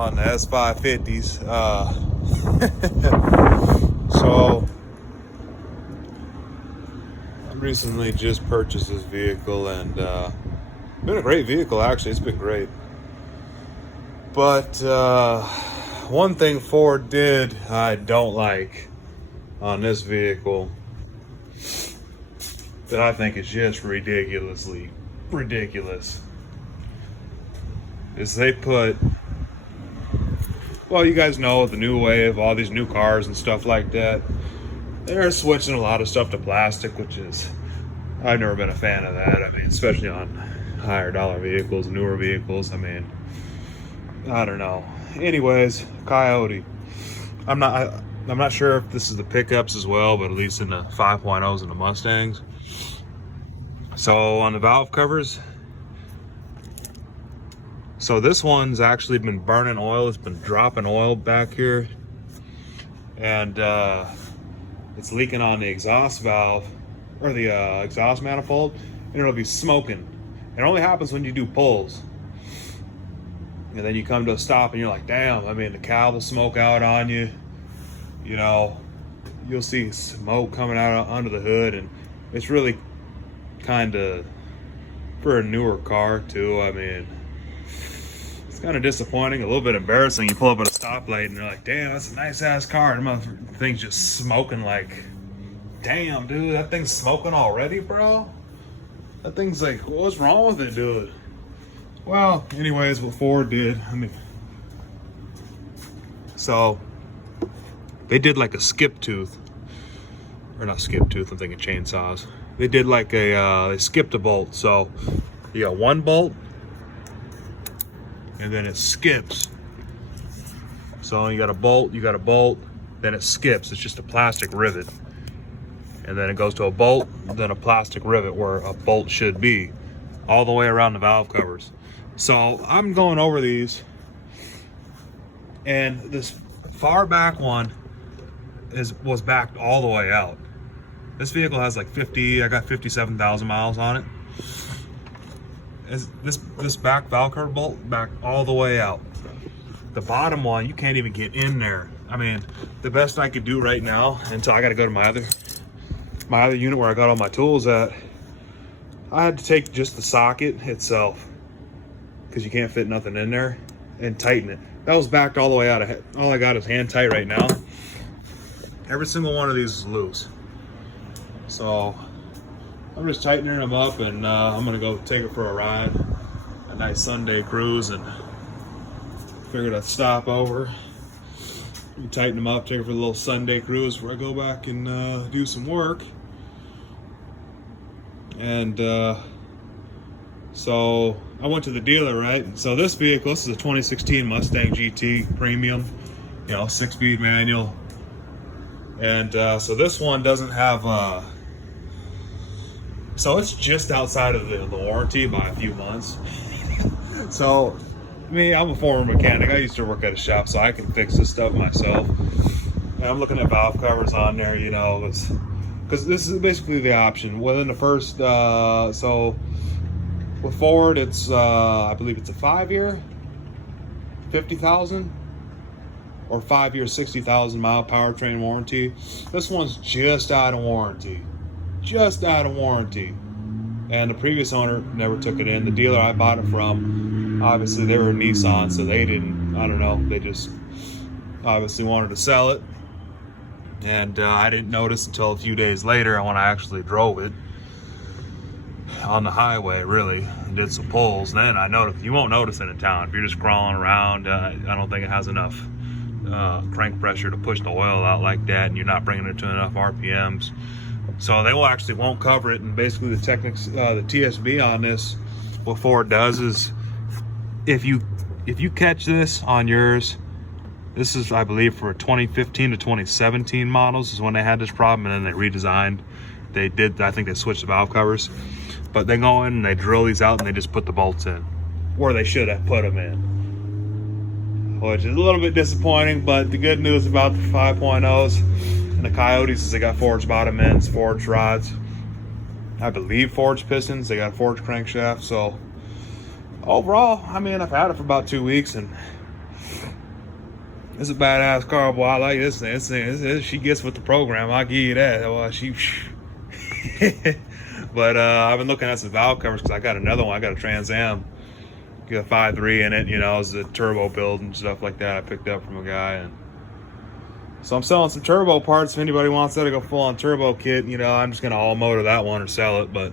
on the S550s. So I recently just purchased this vehicle, and been a great vehicle actually. It's been great. But one thing Ford did I don't like on this vehicle that I think is just ridiculously ridiculous is they put, well, you guys know the new wave, all these new cars and stuff like that, they're switching a lot of stuff to plastic, which is, I've never been a fan of that. I mean, especially on higher dollar vehicles, newer vehicles. I mean, I don't know. Anyways, Coyote. I'm not sure if this is the pickups as well, but at least in the 5.0s and the Mustangs. So on the valve covers, so this one's actually been burning oil. It's been dropping oil back here, and it's leaking on the exhaust valve, or the exhaust manifold, and it'll be smoking. It only happens when you do pulls, and then you come to a stop and you're like, damn, I mean, the cowl will smoke out on you. You know, you'll see smoke coming out under the hood, and it's really kind of, for a newer car too, I mean, it's kind of disappointing, a little bit embarrassing. You pull up at a stoplight and you're like, damn, that's a nice ass car, and the thing's just smoking. Like, damn, dude, that thing's smoking already, bro. That thing's like, what's wrong with it, dude? Well, anyways, what Ford did, I mean, so they did like a skip tooth, or not skip tooth, I'm thinking chainsaws. They did like a, they skipped a bolt. So you got one bolt, and then it skips. So you got a bolt, then it skips. It's just a plastic rivet. And then it goes to a bolt, then a plastic rivet where a bolt should be, all the way around the valve covers. So I'm going over these, and this far back one was backed all the way out. This vehicle has like I got 57,000 miles on it. This back valve cover bolt back all the way out. The bottom one, you can't even get in there. I mean, the best I could do right now, until I got to go to my other unit where I got all my tools at, I had to take just the socket itself, because you can't fit nothing in there, and tighten it. That was backed all the way out. All I got is hand tight right now. Every single one of these is loose. So I'm just tightening them up, and I'm gonna go take it for a ride, a nice Sunday cruise, and figured I'd stop over, tighten them up, take it for a little Sunday cruise before I go back and do some work. And so I went to the dealer, right? So this vehicle, this is a 2016 Mustang GT Premium, you know, 6-speed manual. And so this one doesn't have, so it's just outside of the warranty by a few months. So, me, I'm a former mechanic. I used to work at a shop, so I can fix this stuff myself. And I'm looking at valve covers on there, you know, because this is basically the option. Within the first, so with Ford, it's, I believe it's a 5-year, 50,000, or 5-year, 60,000 mile powertrain warranty. This one's just out of warranty. Just out of warranty. And the previous owner never took it in. The dealer I bought it from, obviously they were Nissan, so they didn't, I don't know, they just obviously wanted to sell it. And I didn't notice until a few days later when I actually drove it on the highway, really, and did some pulls. Then I noticed. You won't notice it in town if you're just crawling around. I don't think it has enough crank pressure to push the oil out like that, and you're not bringing it to enough RPMs. So they won't cover it. And basically the TSB on this, what Ford does is, if you catch this on yours, this is, I believe, for 2015 to 2017 models is when they had this problem, and then they redesigned. I think they switched the valve covers, but they go in and they drill these out and they just put the bolts in where they should have put them in, which is a little bit disappointing. But the good news about the 5.0s and the Coyotes is they got forged bottom ends, forged rods, I believe forged pistons, they got forged crankshaft. So overall, I mean, I've had it for about 2 weeks, and It's a badass car, boy. I like this thing. She gets with the program. I'll give you that. Well, but I've been looking at some valve covers because I got another one. I got a Trans Am. Got a 5.3 in it, you know, it's a turbo build and stuff like that I picked up from a guy. And so I'm selling some turbo parts. If anybody wants that to go full on turbo kit, you know, I'm just gonna all motor that one or sell it. But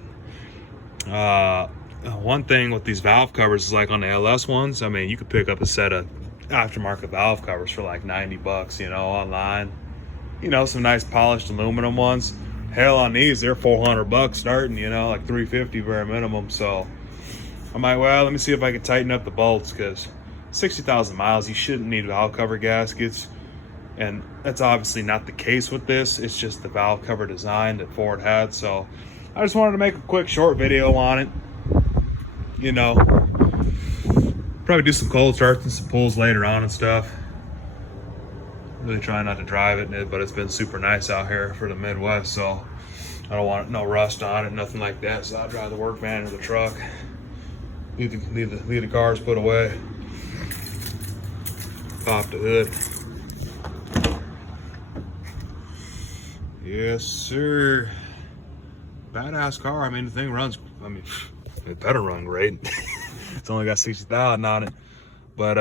one thing with these valve covers is like on the LS ones, I mean, you could pick up a set of aftermarket valve covers for like 90 bucks, you know, online. You know, some nice polished aluminum ones. Hell, on these, they're 400 bucks starting, you know, like 350 bare minimum. So I'm like, well, let me see if I can tighten up the bolts, because 60,000 miles, you shouldn't need valve cover gaskets. And that's obviously not the case with this. It's just the valve cover design that Ford had. So I just wanted to make a quick short video on it. You know, probably do some cold starts and some pulls later on and stuff. Really trying not to drive it, but it's been super nice out here for the Midwest. So I don't want no rust on it, nothing like that. So I'll drive the work van or the truck. Leave the cars put away. Pop the hood. Yes, sir. Badass car. I mean, the thing runs, I mean, it better run great. It's only got 60,000 on it. But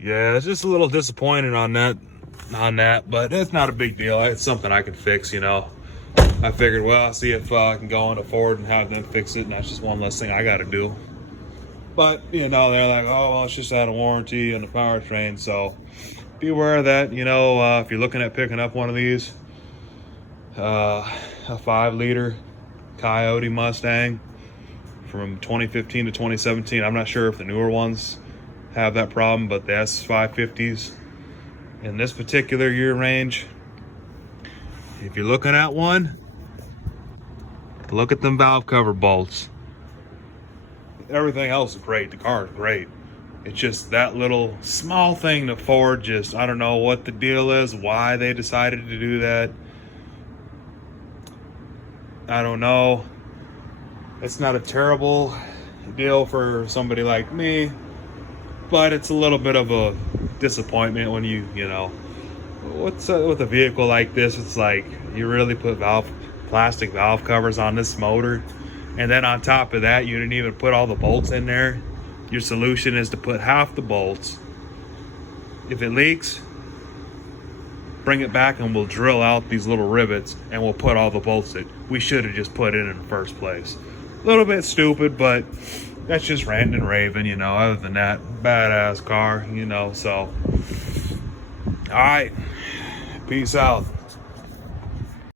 yeah, it's just a little disappointed on that, but it's not a big deal. It's something I can fix, you know. I figured, well, I'll see if I can go into Ford and have them fix it, and that's just one less thing I got to do. But, you know, they're like, oh, well, it's just out of warranty on the powertrain. So be aware of that. You know, if you're looking at picking up one of these, a 5-liter Coyote Mustang from 2015 to 2017. I'm not sure if the newer ones have that problem, but the S550s in this particular year range, if you're looking at one, look at them valve cover bolts. Everything else is great. The car is great. It's just that little small thing that Ford just, I don't know what the deal is, why they decided to do that. I don't know. It's not a terrible deal for somebody like me, but it's a little bit of a disappointment when you know, with a vehicle like this, it's like you really put plastic valve covers on this motor, and then on top of that, you didn't even put all the bolts in there. Your solution is to put half the bolts. If it leaks, bring it back and we'll drill out these little rivets and we'll put all the bolts that we should have just put in the first place. A little bit stupid, but that's just ranting and raving, you know. Other than that, badass car, you know. So, all right, peace out.